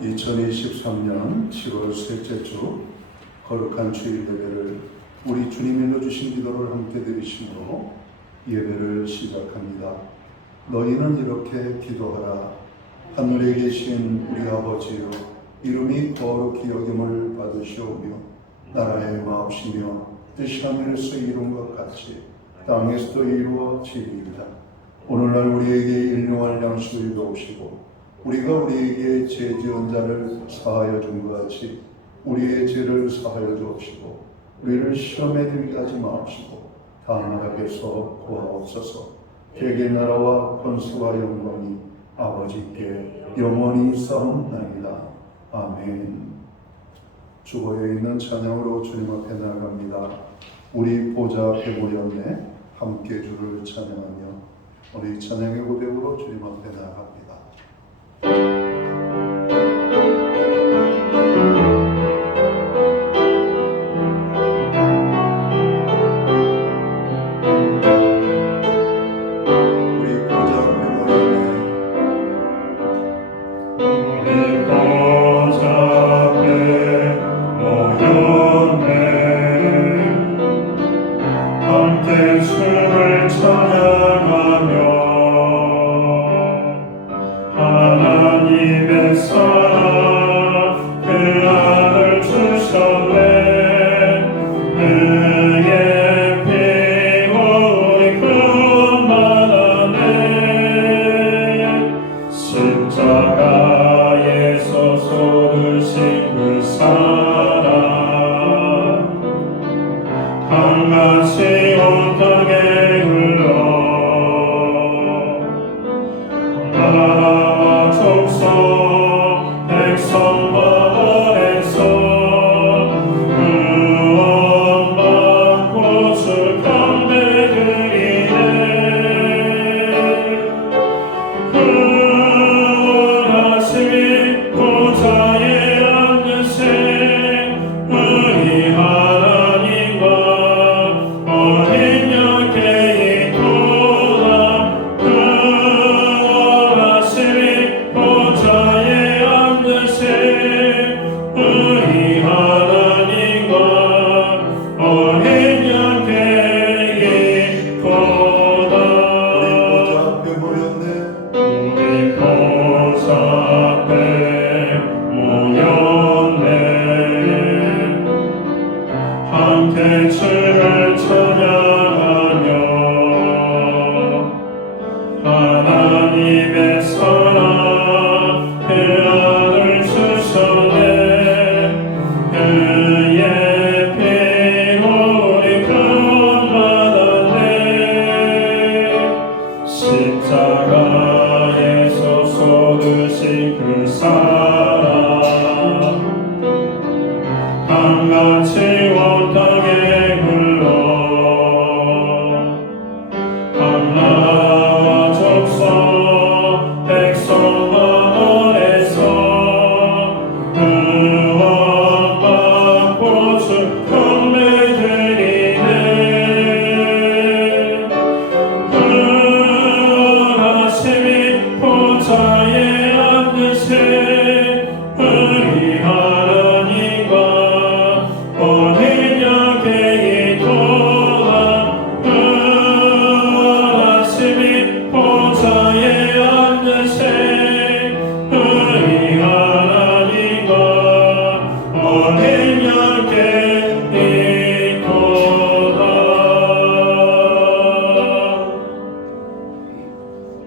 2023년 7월 셋째 주 거룩한 주일 예배를 우리 주님이 일러주신 기도를 함께 드리심으로 예배를 시작합니다. 너희는 이렇게 기도하라. 하늘에 계신 우리 아버지여, 이름이 거룩히 여김을 받으시오며 나라의 마옵시며 뜻이 하늘에서 이룬 것 같이 땅에서도 이루어지리이다. 오늘날 우리에게 일용할 양식을 주옵시고 우리가 우리에게 죄 지은 자를 사하여 준 것 같이 우리의 죄를 사하여 주옵시고 우리를 시험에 들게 하지 마옵시고 다만 악에서 구하옵소서. 대개 나라와 권세와 영광이 아버지께 영원히 있사옵나이다. 아멘. 주보에 있는 찬양으로 주님 앞에 나아갑니다. 우리 보좌 앞에 모였네 함께 주를 찬양하며 우리 찬양의 고백으로 주님 앞에 나아갑니다.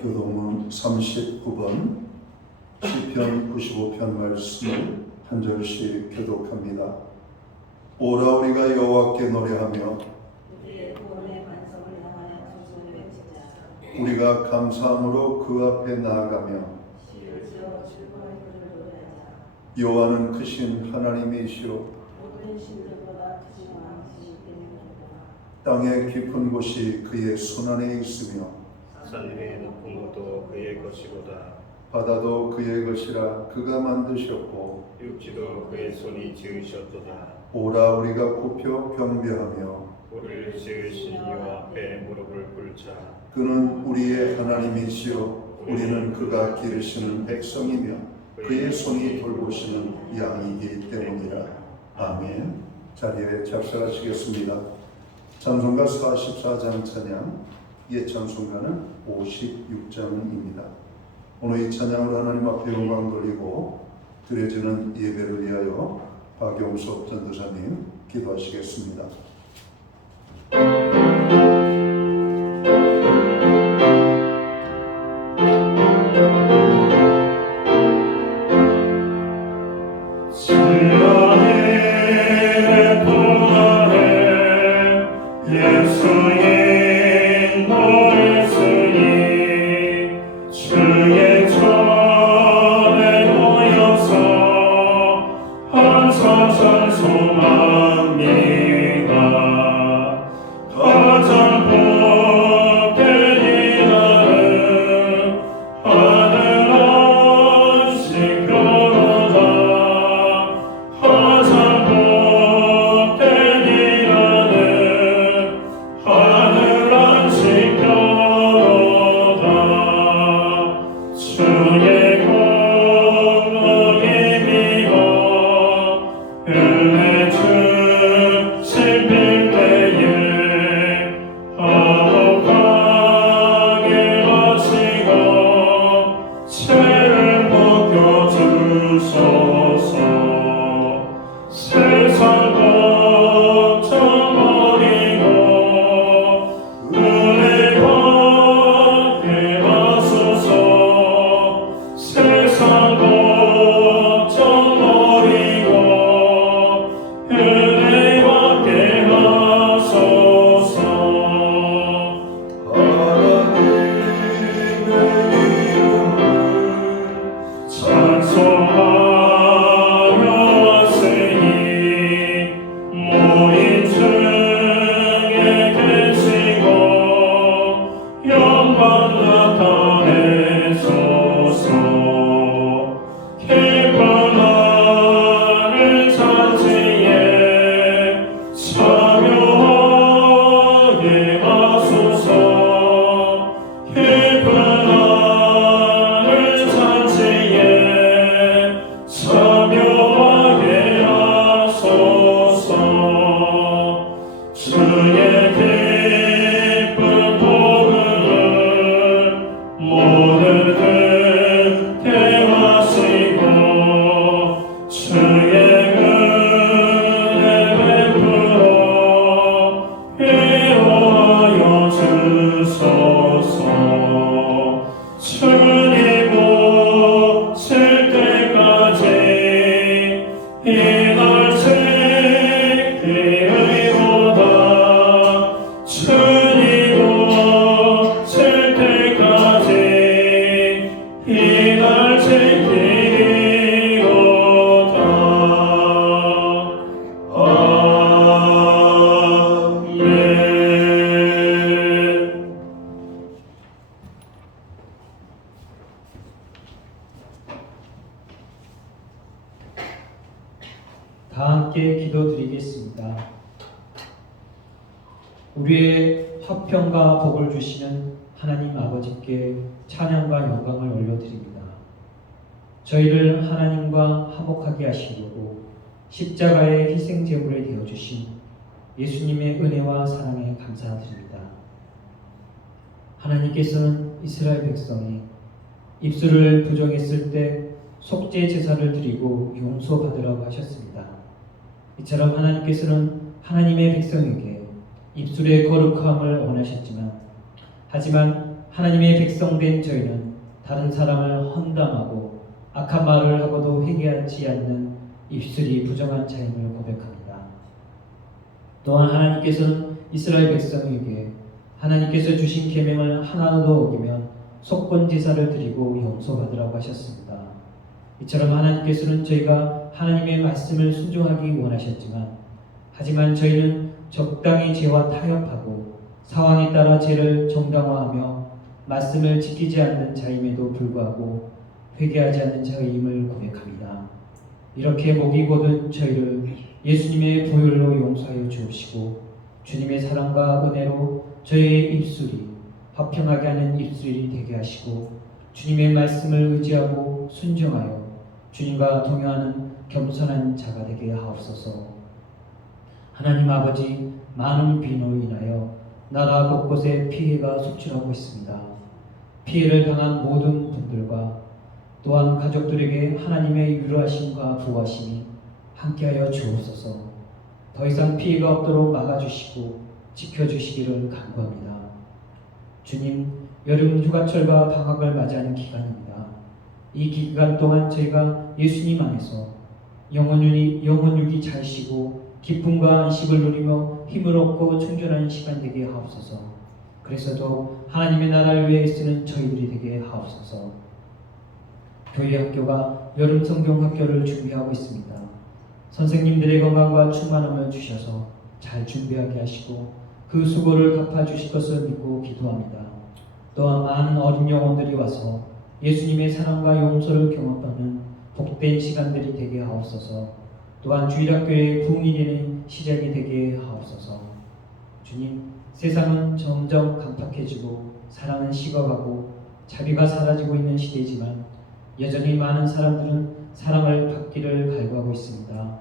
교동문 39번 시편 95편 말씀을 한 절씩 교독합니다. 오라 우리가 여호와께 노래하며 우리가 감사함으로 그 앞에 나아가며 여호와는 크신 하나님이시오 땅의 깊은 곳이 그의 손안에 있으며 산 위의 높은 것도 그의 것이로다. 바다도 그의 것이라 그가 만드셨고 육지도 그의 손이 지으셨도다. 오라 우리가 굽혀 경배하며 우리를 지으신 여호와 앞에 무릎을 꿇자. 그는 우리의 하나님이시요 우리는 그가 기르시는 백성이며 그의 손이 돌보시는 양이기 때문이라. 아멘. 자리에 잡석하시겠습니다. 찬송가 44장 찬양, 옛 찬송가는 56장입니다. 오늘 이 찬양으로 하나님 앞에 영광 돌리고 드려지는 예배를 위하여 박용석 전도사님 기도하시겠습니다. 다 함께 기도드리겠습니다. 우리의 화평과 복을 주시는 하나님 아버지께 찬양과 영광을 올려드립니다. 저희를 하나님과 화목하게 하시려고 십자가의 희생제물이 되어주신 예수님의 은혜와 사랑에 감사드립니다. 하나님께서는 이스라엘 백성이 입술을 부정했을 때 속죄 제사를 드리고 용서받으라고 하셨습니다. 이처럼 하나님께서는 하나님의 백성에게 입술의 거룩함을 원하셨지만, 하지만 하나님의 백성된 저희는 다른 사람을 험담하고 악한 말을 하고도 회개하지 않는 입술이 부정한 자임을 고백합니다. 또한 하나님께서는 이스라엘 백성에게 하나님께서 주신 계명을 하나도 어기면 속건 제사를 드리고 용서받으라고 하셨습니다. 이처럼 하나님께서는 저희가 하나님의 말씀을 순종하기 원하셨지만, 하지만 저희는 적당히 죄와 타협하고 상황에 따라 죄를 정당화하며 말씀을 지키지 않는 자임에도 불구하고 회개하지 않는 자임을 고백합니다. 이렇게 목이 곧은 저희를 예수님의 보혈로 용서하여 주옵시고, 주님의 사랑과 은혜로 저희의 입술이 화평하게 하는 입술이 되게 하시고, 주님의 말씀을 의지하고 순종하여 주님과 동행하는 겸손한 자가 되게 하옵소서. 하나님 아버지, 많은 비로 인하여 나라 곳곳에 피해가 속출하고 있습니다. 피해를 당한 모든 분들과 또한 가족들에게 하나님의 유로하심과 보호하심이 함께하여 주옵소서. 더 이상 피해가 없도록 막아주시고 지켜주시기를 간구합니다. 주님, 여름 휴가철과 방학을 맞이하는 기간입니다. 이 기간 동안 저희가 예수님 안에서 영혼육이 잘 쉬고 기쁨과 안식을 누리며 힘을 얻고 충전하는 시간 되게 하옵소서. 그래서도 하나님의 나라를 위해 쓰는 저희들이 되게 하옵소서. 교회 학교가 여름 성경 학교를 준비하고 있습니다. 선생님들의 건강과 충만함을 주셔서 잘 준비하게 하시고 그 수고를 갚아주실 것을 믿고 기도합니다. 또한 많은 어린 영혼들이 와서 예수님의 사랑과 용서를 경험하는 복된 시간들이 되게 하옵소서. 또한 주일학교의 부흥이 되는 시작이 되게 하옵소서. 주님, 세상은 점점 강팍해지고 사랑은 식어가고 자비가 사라지고 있는 시대이지만 여전히 많은 사람들은 사랑을 받기를 갈구하고 있습니다.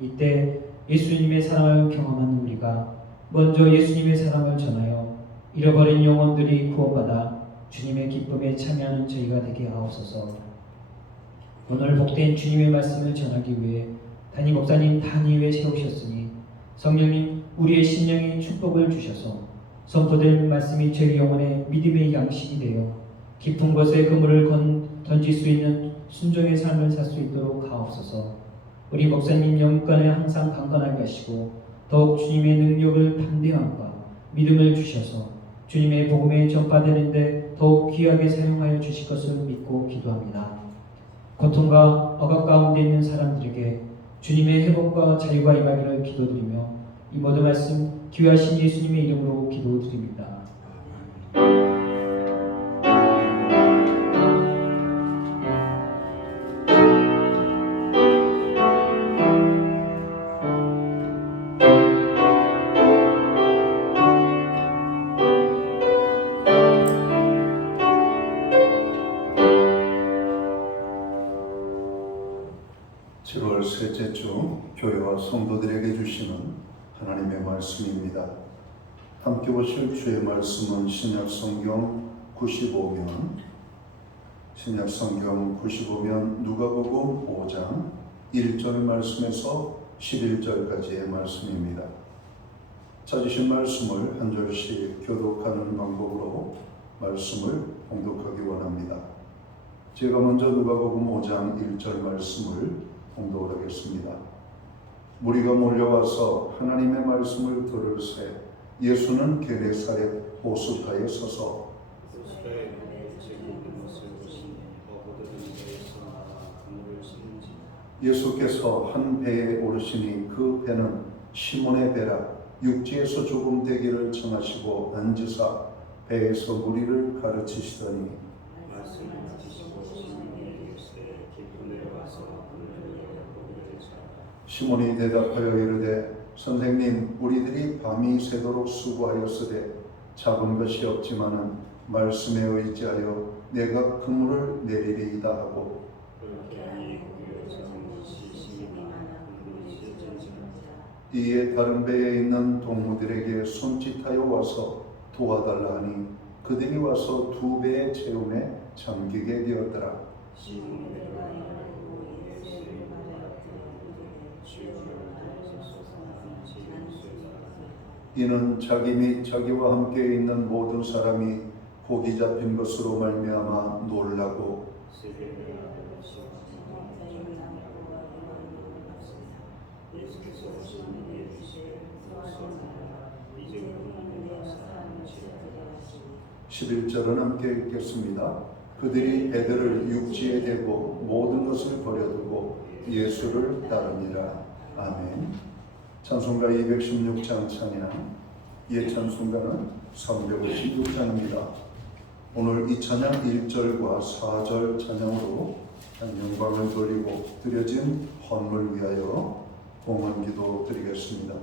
이때 예수님의 사랑을 경험하는 우리가 먼저 예수님의 사랑을 전하여 잃어버린 영혼들이 구원받아 주님의 기쁨에 참여하는 저희가 되게 하옵소서. 오늘 복된 주님의 말씀을 전하기 위해 담임 목사님 단위에 세우셨으니 성령님 우리의 심령에 축복을 주셔서 선포된 말씀이 저희 영혼의 믿음의 양식이 되어 깊은 곳에 그물을 던질 수 있는 순종의 삶을 살 수 있도록 하옵소서. 우리 목사님 영권에 항상 강건하게 하시고 더욱 주님의 능력을 담대함과 믿음을 주셔서 주님의 복음에 전파되는데 더욱 귀하게 사용하여 주실 것을 믿고 기도합니다. 고통과 억압 가운데 있는 사람들에게 주님의 회복과 자유가 임하기를 기도드리며 이 모든 말씀 귀하신 예수님의 이름으로 기도드립니다. 셋째 주 교회와 성도들에게 주시는 하나님의 말씀입니다. 함께 보실 주의 말씀은 신약성경 95면 누가복음 5장 1절 말씀에서 11절까지의 말씀입니다. 찾으신 말씀을 한 절씩 교독하는 방법으로 말씀을 봉독하기 원합니다. 제가 먼저 누가복음 5장 1절 말씀을 봉독을 하겠습니다. 무리가 몰려와서 하나님의 말씀을 들을새 예수는 게네사렛 호숫가에 서서 예수께서 한 배에 오르시니 그 배는 시몬의 배라 육지에서 조금 되기를 청하시고 앉으사 배에서 무리를 가르치시더니 시몬이 대답하여 이르되 선생님 우리들이 밤이 새도록 수고하였으되 잡은 것이 없지만은 말씀에 의지하여 내가 그물을 내리리이다 하고 이에 다른 배에 있는 동무들에게 손짓하여 와서 도와달라 하니 그들이 와서 두 배의 채움에 잠기게 되었더라. 이는 자기 및 자기와 함께 있는 모든 사람이 고기 잡힌 것으로 말미암아 놀라고 (11절은) 함께 읽겠습니다. 그들이 배들을 육지에 대고 모든 것을 버려두고 예수를 따르니라. 아멘. 찬송가 216장 찬양, 옛 찬송가는 356장입니다. 오늘 이 찬양 1절과 4절 찬양으로 영광을 돌리고 드려진 헌물 위하여 봉헌 기도 드리겠습니다.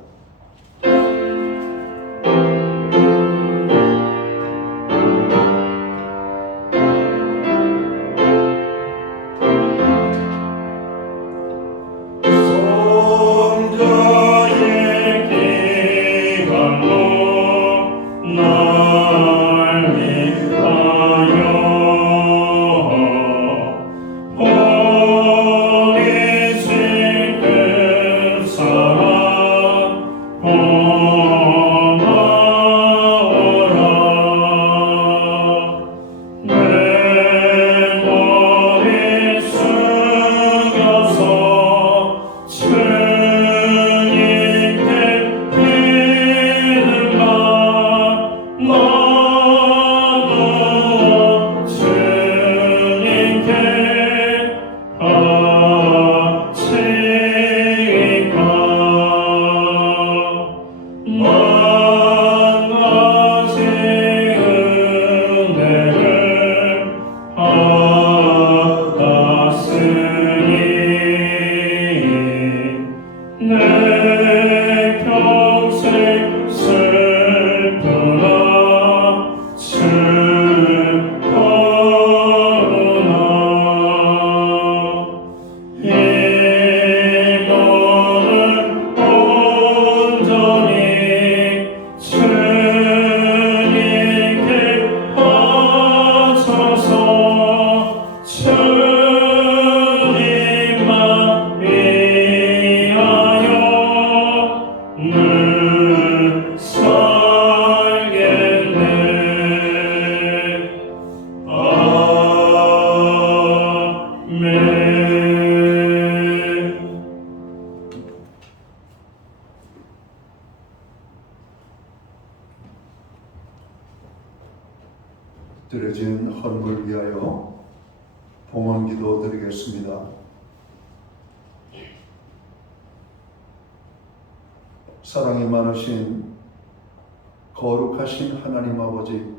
드려진 헌물 위하여 봉헌기도 드리겠습니다. 사랑이 많으신 거룩하신 하나님 아버지,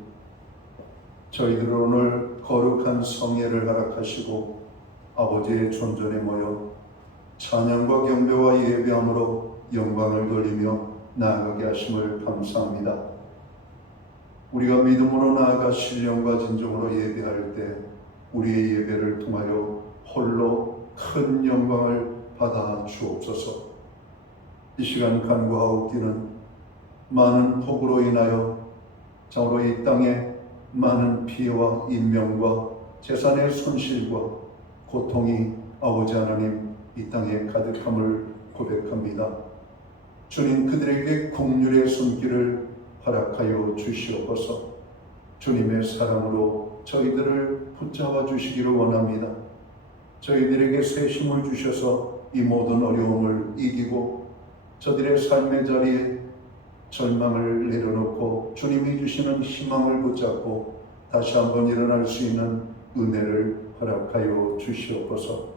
저희들 오늘 거룩한 성예를 허락하시고 아버지의 존전에 모여 찬양과 경배와 예배함으로 영광을 돌리며 나아가게 하심을 감사합니다. 우리가 믿음으로 나아가 신령과 진정으로 예배할 때 우리의 예배를 통하여 홀로 큰 영광을 받아 주옵소서. 이 시간 간구하옵기는 많은 폭우로 인하여 참으로 이 땅에 많은 피해와 인명과 재산의 손실과 고통이 아버지 하나님 이 땅에 가득함을 고백합니다. 주님, 그들에게 긍휼의 손길을 허락하여 주시옵소서. 주님의 사랑으로 저희들을 붙잡아 주시기를 원합니다. 저희들에게 새 힘을 주셔서 이 모든 어려움을 이기고 저들의 삶의 자리에 절망을 내려놓고 주님이 주시는 희망을 붙잡고 다시 한번 일어날 수 있는 은혜를 허락하여 주시옵소서.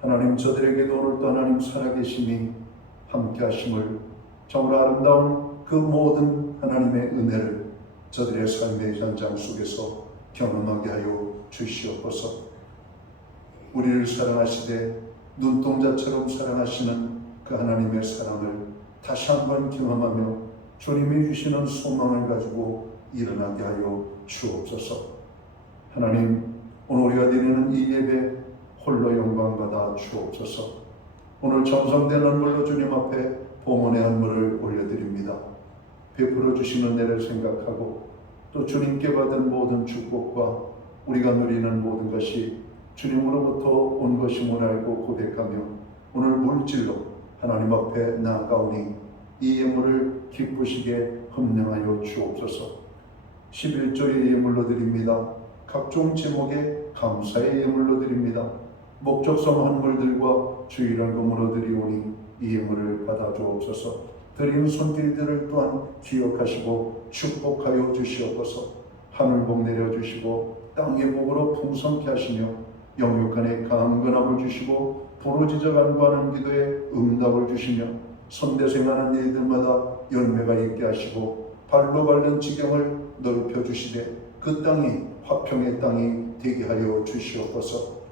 하나님, 저들에게도 오늘도 하나님 살아계심이 함께 하심을, 정말 아름다운 그 모든 하나님의 은혜를 저들의 삶의 현장 속에서 경험하게 하여 주시옵소서. 우리를 사랑하시되 눈동자처럼 사랑하시는 그 하나님의 사랑을 다시 한번 경험하며 주님이 주시는 소망을 가지고 일어나게 하여 주옵소서. 하나님, 오늘 우리가 드리는 이 예배 홀로 영광받아 주옵소서. 오늘 정성된 헌물로 주님 앞에 봉헌의 헌물을 올려드립니다. 베풀어 주신 은혜를 생각하고 또 주님께 받은 모든 축복과 우리가 누리는 모든 것이 주님으로부터 온 것임을 알고 고백하며 오늘 물질로 하나님 앞에 나아가오니 이 예물을 기쁘시게 헌명하여 주옵소서. 11조의 예물로 드립니다. 각종 제목의 감사의 예물로 드립니다. 목적성 헌물들과 주일헌금으로 드리오니 이 예물을 받아 주옵소서. 드린 손길들을 또한 기억하시고 축복하여 주시옵소서. 하늘복 내려주시고 땅의 복으로 풍성케 하시며 영육간에 강건함을 주시고 부르짖어 간구하는 기도에 응답을 주시며 선대생하는 일들마다 열매가 있게 하시고 발로 밟는 지경을 넓혀주시되 그 땅이 화평의 땅이 되게 하여 주시옵소서.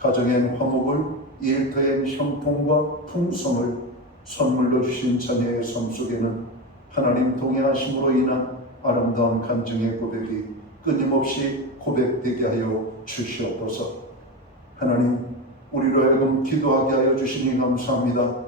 가정엔 화목을, 일터엔 형통과 풍성을, 선물로 주신 자녀의 삶 속에는 하나님 동행하심으로 인한 아름다운 간증의 고백이 끊임없이 고백되게 하여 주시옵소서. 하나님, 우리로 하여금 기도하게 하여 주시니 감사합니다.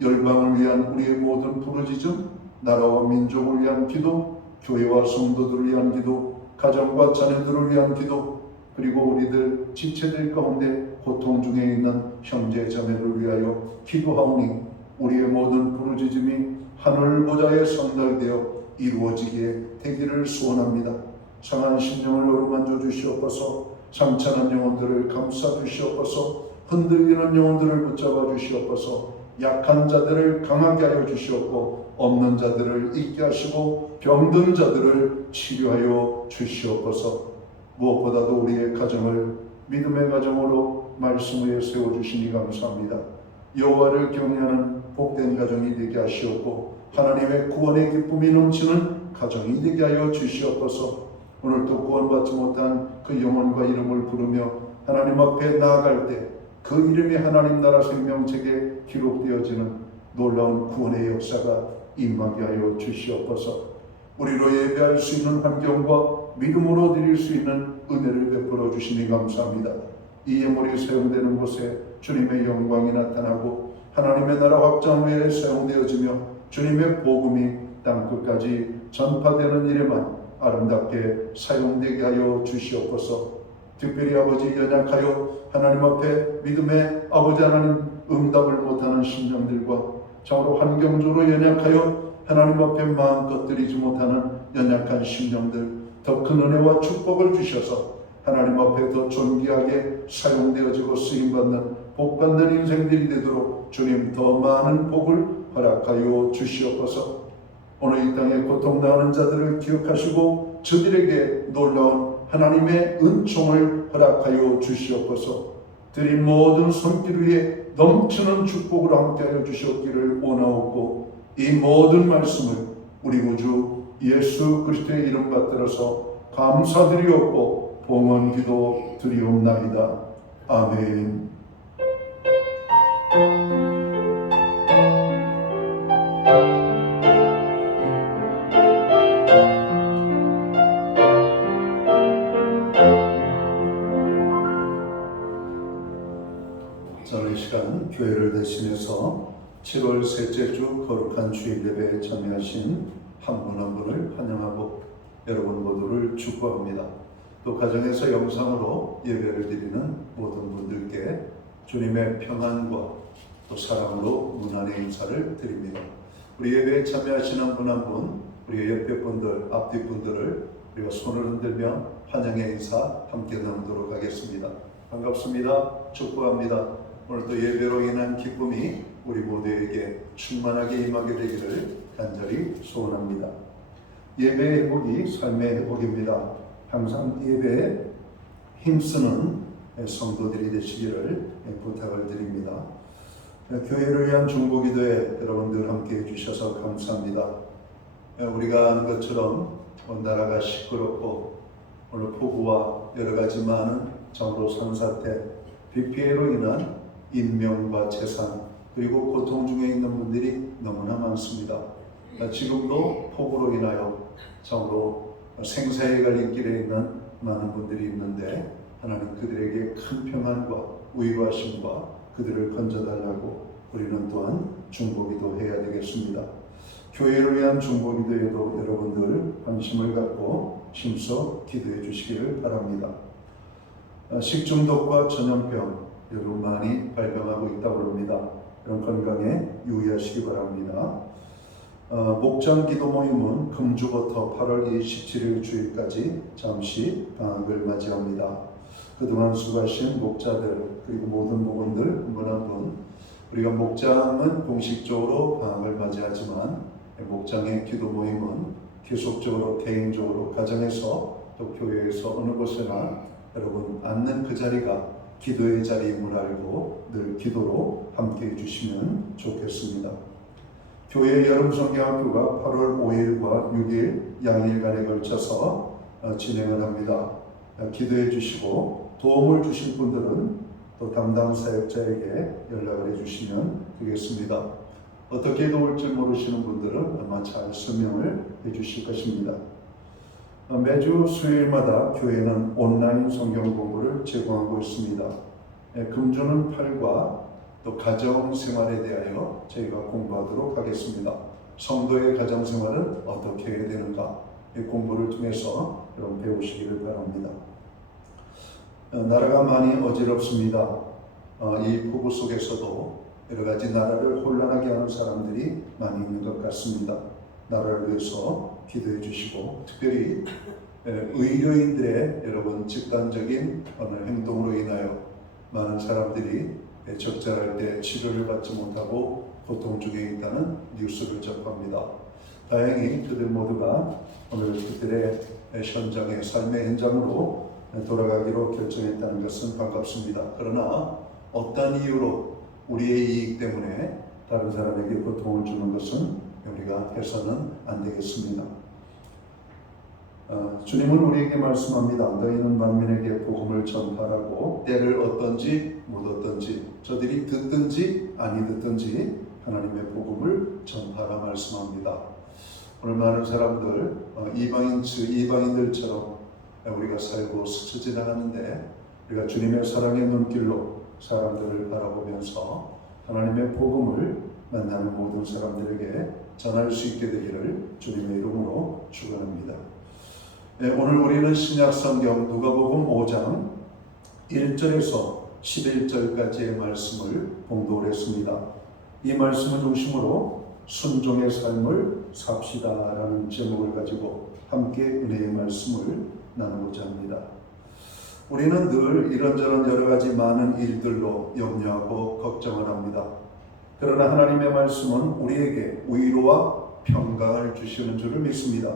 열방을 위한 우리의 모든 부르짖음, 나라와 민족을 위한 기도, 교회와 성도들을 위한 기도, 가정과 자녀들을 위한 기도, 그리고 우리들 지체들 가운데 고통 중에 있는 형제 자매를 위하여 기도하오니 우리의 모든 부르짖음이 하늘 보좌에 상달되어 이루어지게 되기를 소원합니다. 상한 심령을 어루만져 주시옵소서. 상처난 영혼들을 감싸 주시옵소서. 흔들리는 영혼들을 붙잡아 주시옵소서. 약한 자들을 강하게 하여 주시옵고 없는 자들을 있게 하시고 병든 자들을 치료하여 주시옵소서. 무엇보다도 우리의 가정을 믿음의 가정으로 말씀 위에 세워주시니 감사합니다. 여호와를 경외하는 복된 가정이 되게 하시옵고 하나님의 구원의 기쁨이 넘치는 가정이 되게 하여 주시옵소서. 오늘도 구원받지 못한 그 영혼과 이름을 부르며 하나님 앞에 나아갈 때 그 이름이 하나님 나라 생명책에 기록되어지는 놀라운 구원의 역사가 임하게 하여 주시옵소서. 우리로 예배할 수 있는 환경과 믿음으로 드릴 수 있는 은혜를 베풀어 주시니 감사합니다. 이 예물이 사용되는 곳에 주님의 영광이 나타나고 하나님의 나라 확장 외에 사용되어지며 주님의 복음이 땅끝까지 전파되는 일에만 아름답게 사용되게 하여 주시옵소서. 특별히 아버지 연약하여 하나님 앞에 믿음의 아버지 하나님 응답을 못하는 심령들과 정으로 환경적으로 연약하여 하나님 앞에 마음껏 드리지 못하는 연약한 심령들 더 큰 은혜와 축복을 주셔서 하나님 앞에 더 존귀하게 사용되어지고 쓰임받는 복받는 인생들이 되도록 주님 더 많은 복을 허락하여 주시옵소서. 오늘 이 땅에 고통당하는 자들을 기억하시고 저들에게 놀라운 하나님의 은총을 허락하여 주시옵소서. 드린 모든 손길 위에 넘치는 축복으로 함께하여 주셨기를 원하옵고, 이 모든 말씀을 우리 구주 예수 그리스도의 이름 받들어서 감사드리옵고 봉헌 기도 드리옵나이다. 아멘. 저는 이 시간 교회를 대신해서 7월 셋째 주 거룩한 주일 예배에 참여하신 한 분 한 분을 환영하고 여러분 모두를 축복합니다. 또 가정에서 영상으로 예배를 드리는 모든 분들께 주님의 평안과 또 사랑으로 문안의 인사를 드립니다. 우리 예배에 참여하신 한 분 한 분, 우리 옆에 분들, 앞뒤 분들을 우리가 손을 흔들며 환영의 인사 함께 나누도록 하겠습니다. 반갑습니다. 축복합니다. 오늘도 예배로 인한 기쁨이 우리 모두에게 충만하게 임하게 되기를 간절히 소원합니다. 예배의 회복이 삶의 회복입니다. 항상 예배에 힘쓰는 성도들이 되시기를 부탁을 드립니다. 교회를 위한 중보기도에 여러분들 함께 해주셔서 감사합니다. 우리가 아는 것처럼 나라가 시끄럽고 오늘 폭우와 여러 가지 많은 정로 산사태, 비 피해로 인한 인명과 재산 그리고 고통 중에 있는 분들이 너무나 많습니다. 지금도 폭우로 인하여 정로 생사의 갈 길에 있는 많은 분들이 있는데 하나님 그들에게 큰 평안과 위로하심과 그들을 건져달라고 우리는 또한 중보기도 해야 되겠습니다. 교회를 위한 중보기도에도 여러분들 관심을 갖고 힘써 기도해 주시기를 바랍니다. 식중독과 전염병 여러분 많이 발병하고 있다고 합니다. 이런 건강에 유의하시기 바랍니다. 목장 기도 모임은 금주부터 8월 27일 주일까지 잠시 방학을 맞이합니다. 그동안 수고하신 목자들 그리고 모든 목원들 한 분 한 분, 우리가 목장은 공식적으로 방학을 맞이하지만 목장의 기도 모임은 계속적으로 개인적으로 가정에서 또 교회에서 어느 곳에나 여러분 앉는 그 자리가 기도의 자리임을 알고 늘 기도로 함께 해주시면 좋겠습니다. 교회 여름성경학교가 8월 5일과 6일 양일간에 걸쳐서 진행을 합니다. 기도해 주시고 도움을 주실 분들은 또 담당 사역자에게 연락을 해주시면 되겠습니다. 어떻게 도울지 모르시는 분들은 아마 잘 설명을 해주실 것입니다. 매주 수요일마다 교회는 온라인 성경 공부를 제공하고 있습니다. 금주는 8과 또 가정생활에 대하여 저희가 공부하도록 하겠습니다. 성도의 가정생활은 어떻게 해야 되는가, 이 공부를 통해서 여러분 배우시기를 바랍니다. 나라가 많이 어지럽습니다. 이 폭우 속에서도 여러 가지 나라를 혼란하게 하는 사람들이 많이 있는 것 같습니다. 나라를 위해서 기도해 주시고 특별히 의료인들의 여러분 집단적인 어느 행동으로 인하여 많은 사람들이 적절할 때 치료를 받지 못하고 고통 중에 있다는 뉴스를 접합니다. 다행히 그들 모두가 오늘 그들의 현장의 삶의 현장으로 돌아가기로 결정했다는 것은 반갑습니다. 그러나 어떤 이유로 우리의 이익 때문에 다른 사람에게 고통을 주는 것은 우리가 해서는 안 되겠습니다. 주님은 우리에게 말씀합니다. 너희는 만민에게 복음을 전파하라고 때를 얻든지 못 얻든지 저들이 듣든지 아니 듣든지 하나님의 복음을 전파하라 말씀합니다. 오늘 많은 사람들 이방인들처럼 우리가 살고 스쳐 지나가는데 우리가 주님의 사랑의 눈길로 사람들을 바라보면서 하나님의 복음을 만나는 모든 사람들에게 전할 수 있게 되기를 주님의 이름으로 축원합니다. 오늘 우리는 신약성경 누가복음 5장 1절에서 11절까지의 말씀을 봉독을 했습니다. 이 말씀을 중심으로 순종의 삶을 삽시다라는 제목을 가지고 함께 은혜의 말씀을 나누고자 합니다. 우리는 늘 이런저런 여러 가지 많은 일들로 염려하고 걱정을 합니다. 그러나 하나님의 말씀은 우리에게 위로와 평강을 주시는 줄을 믿습니다.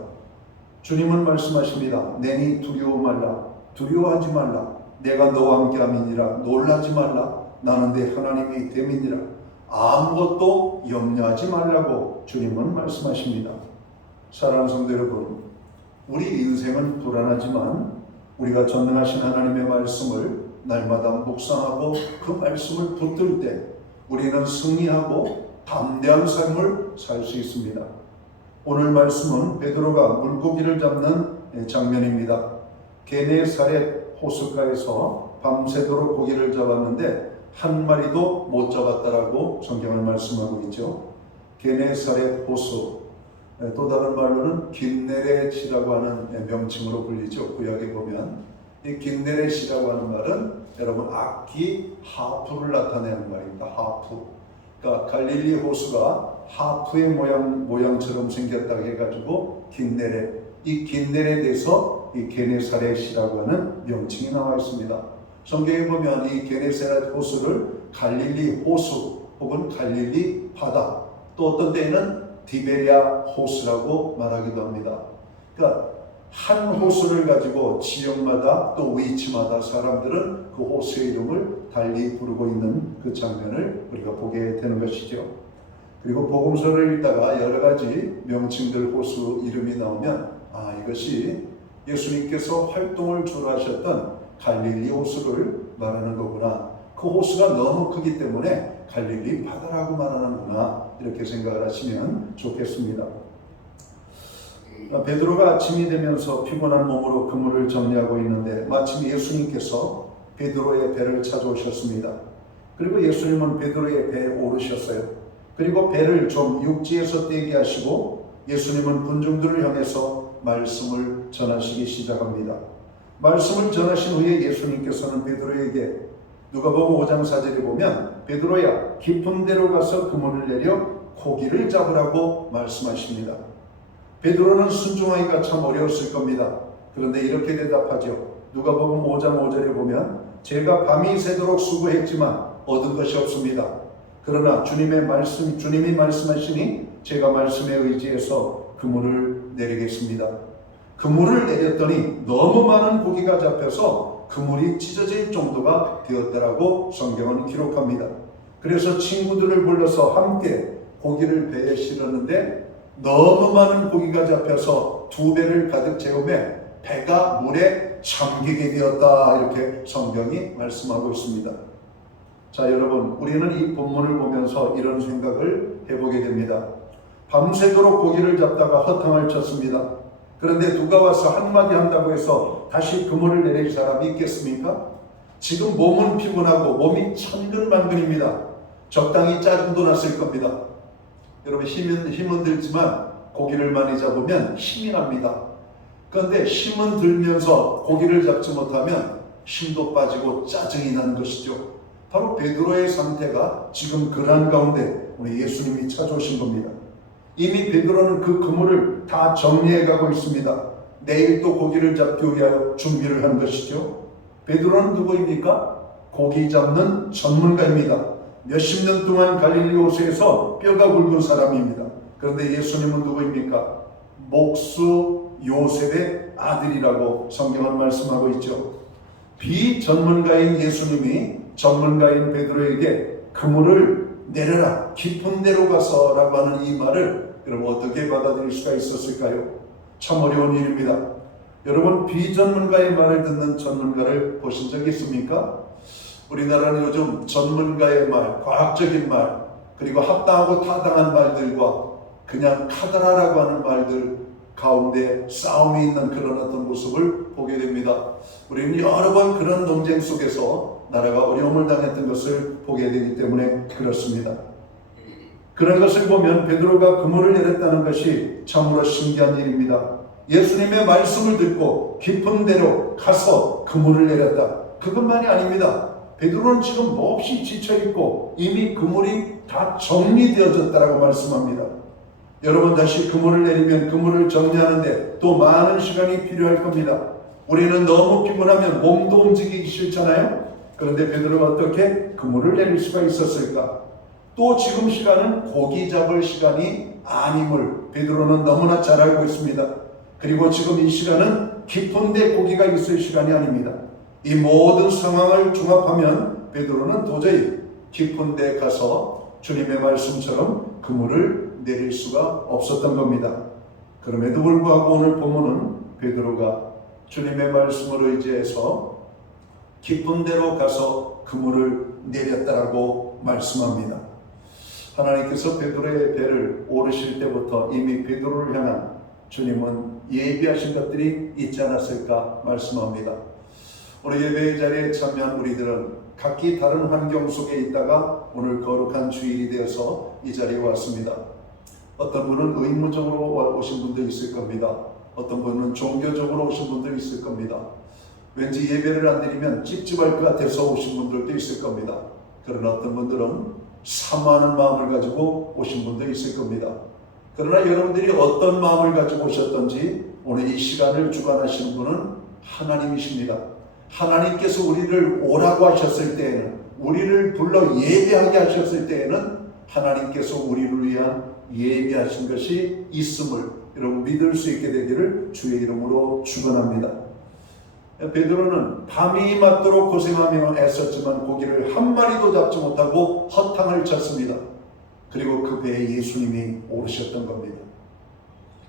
주님은 말씀하십니다. 내니 두려워 말라. 두려워하지 말라. 내가 너와 함께함이니라. 놀라지 말라. 나는 내 하나님이 됨이니라. 아무것도 염려하지 말라고 주님은 말씀하십니다. 사랑하는 성도 여러분, 우리 인생은 불안하지만 우리가 전능하신 하나님의 말씀을 날마다 묵상하고 그 말씀을 붙들 때 우리는 승리하고 담대한 삶을 살 수 있습니다. 오늘 말씀은 베드로가 물고기를 잡는 장면입니다. 게네사렛 호숫가에서 밤새도록 고기를 잡았는데 한 마리도 못 잡았다라고 성경은 말씀하고 있죠. 게네사렛 호수, 또 다른 말로는 긴네렛이라고 하는 명칭으로 불리죠. 구약에 보면 이 긴네렛이라고 하는 말은 여러분 악기 하프를 나타내는 말입니다. 하프. 그러니까 갈릴리 호수가 하프의 모양처럼 생겼다고 해가지고 긴네렛. 이 긴네렛에서 이 게네사렛이라고 하는 명칭이 나와 있습니다. 성경에 보면 이 게네사렛 호수를 갈릴리 호수 혹은 갈릴리 바다, 또 어떤 때에는 디베리아 호수라고 말하기도 합니다. 그러니까 한 호수를 가지고 지역마다 또 위치마다 사람들은 그 호수의 이름을 달리 부르고 있는 그 장면을 우리가 보게 되는 것이죠. 그리고 복음서를 읽다가 여러 가지 명칭들 호수 이름이 나오면 이것이 예수님께서 활동을 주로 하셨던 갈릴리 호수를 말하는 거구나. 그 호수가 너무 크기 때문에 갈릴리 바다라고 말하는구나. 이렇게 생각을 하시면 좋겠습니다. 베드로가 아침이 되면서 피곤한 몸으로 그물을 정리하고 있는데 마침 예수님께서 베드로의 배를 찾아오셨습니다. 그리고 예수님은 베드로의 배에 오르셨어요. 그리고 배를 좀 육지에서 떼게 하시고 예수님은 군중들을 향해서 말씀을 전하시기 시작합니다. 말씀을 전하신 후에 예수님께서는 베드로에게 누가복음 5장 4절에 보면 베드로야 깊은 데로 가서 그물을 내려 고기를 잡으라고 말씀하십니다. 베드로는 순종하기가 참 어려웠을 겁니다. 그런데 이렇게 대답하죠. 누가복음 5장 5절에 보면 제가 밤이 새도록 수고했지만 얻은 것이 없습니다. 그러나 주님이 말씀하시니 제가 말씀에 의지해서 그물을 내리겠습니다. 그물을 내렸더니 너무 많은 고기가 잡혀서 그물이 찢어질 정도가 되었다라고 성경은 기록합니다. 그래서 친구들을 불러서 함께 고기를 배에 실었는데 너무 많은 고기가 잡혀서 2배를 가득 채우며 배가 물에 잠기게 되었다. 이렇게 성경이 말씀하고 있습니다. 자, 여러분, 우리는 이 본문을 보면서 이런 생각을 해보게 됩니다. 밤새도록 고기를 잡다가 허탕을 쳤습니다. 그런데 누가 와서 한마디 한다고 해서 다시 그물을 내릴 사람이 있겠습니까? 지금 몸은 피곤하고 몸이 천근만근입니다. 적당히 짜증도 났을 겁니다. 여러분, 힘은 들지만 고기를 많이 잡으면 힘이 납니다. 그런데 힘은 들면서 고기를 잡지 못하면 힘도 빠지고 짜증이 나는 것이죠. 바로 베드로의 상태가 지금 그러한 가운데 우리 예수님이 찾아오신 겁니다. 이미 베드로는 그 그물을 다 정리해 가고 있습니다. 내일 또 고기를 잡기 위하여 준비를 한 것이죠. 베드로는 누구입니까? 고기 잡는 전문가입니다. 몇십 년 동안 갈릴리 호수에서 뼈가 굵은 사람입니다. 그런데 예수님은 누구입니까? 목수 요셉의 아들이라고 성경은 말씀하고 있죠. 비전문가인 예수님이 전문가인 베드로에게 그물을 내려라, 깊은 데로 가서 라고 하는 이 말을 여러분 어떻게 받아들일 수가 있었을까요? 참 어려운 일입니다. 여러분, 비전문가의 말을 듣는 전문가를 보신 적 있습니까? 우리나라는 요즘 전문가의 말, 과학적인 말, 그리고 합당하고 타당한 말들과 그냥 카더라라고 하는 말들 가운데 싸움이 있는 그런 어떤 모습을 보게 됩니다. 우리는 여러 번 그런 논쟁 속에서 나라가 어려움을 당했던 것을 보게 되기 때문에 그렇습니다. 그런 것을 보면 베드로가 그물을 내렸다는 것이 참으로 신기한 일입니다. 예수님의 말씀을 듣고 깊은 데로 가서 그물을 내렸다. 그것만이 아닙니다. 베드로는 지금 몹시 지쳐있고 이미 그물이 다 정리되어졌다라고 말씀합니다. 여러분, 다시 그물을 내리면 그물을 정리하는데 또 많은 시간이 필요할 겁니다. 우리는 너무 피곤하면 몸도 움직이기 싫잖아요. 그런데 베드로가 어떻게 그물을 내릴 수가 있었을까? 또 지금 시간은 고기 잡을 시간이 아님을 베드로는 너무나 잘 알고 있습니다. 그리고 지금 이 시간은 깊은 데 고기가 있을 시간이 아닙니다. 이 모든 상황을 종합하면 베드로는 도저히 깊은 데 가서 주님의 말씀처럼 그물을 내릴 수가 없었던 겁니다. 그럼에도 불구하고 오늘 본문은 베드로가 주님의 말씀을 의지해서 깊은 데로 가서 그물을 내렸다라고 말씀합니다. 하나님께서 베드로의 배를 오르실 때부터 이미 베드로를 향한 주님은 예비하신 것들이 있지 않았을까 말씀합니다. 오늘 예배의 자리에 참여한 우리들은 각기 다른 환경 속에 있다가 오늘 거룩한 주일이 되어서 이 자리에 왔습니다. 어떤 분은 의무적으로 오신 분도 있을 겁니다. 어떤 분은 종교적으로 오신 분도 있을 겁니다. 왠지 예배를 안 드리면 찝찝할 것 같아서 오신 분들도 있을 겁니다. 그러나 어떤 분들은 사모하는 마음을 가지고 오신 분도 있을 겁니다. 그러나 여러분들이 어떤 마음을 가지고 오셨던지 오늘 이 시간을 주관하시는 분은 하나님이십니다. 하나님께서 우리를 오라고 하셨을 때에는, 우리를 불러 예배하게 하셨을 때에는 하나님께서 우리를 위한 예배하신 것이 있음을 여러분 믿을 수 있게 되기를 주의 이름으로 축원합니다. 베드로는 밤이 맞도록 고생하며 애썼지만 고기를 한 마리도 잡지 못하고 허탕을 쳤습니다. 그리고 그 배에 예수님이 오르셨던 겁니다.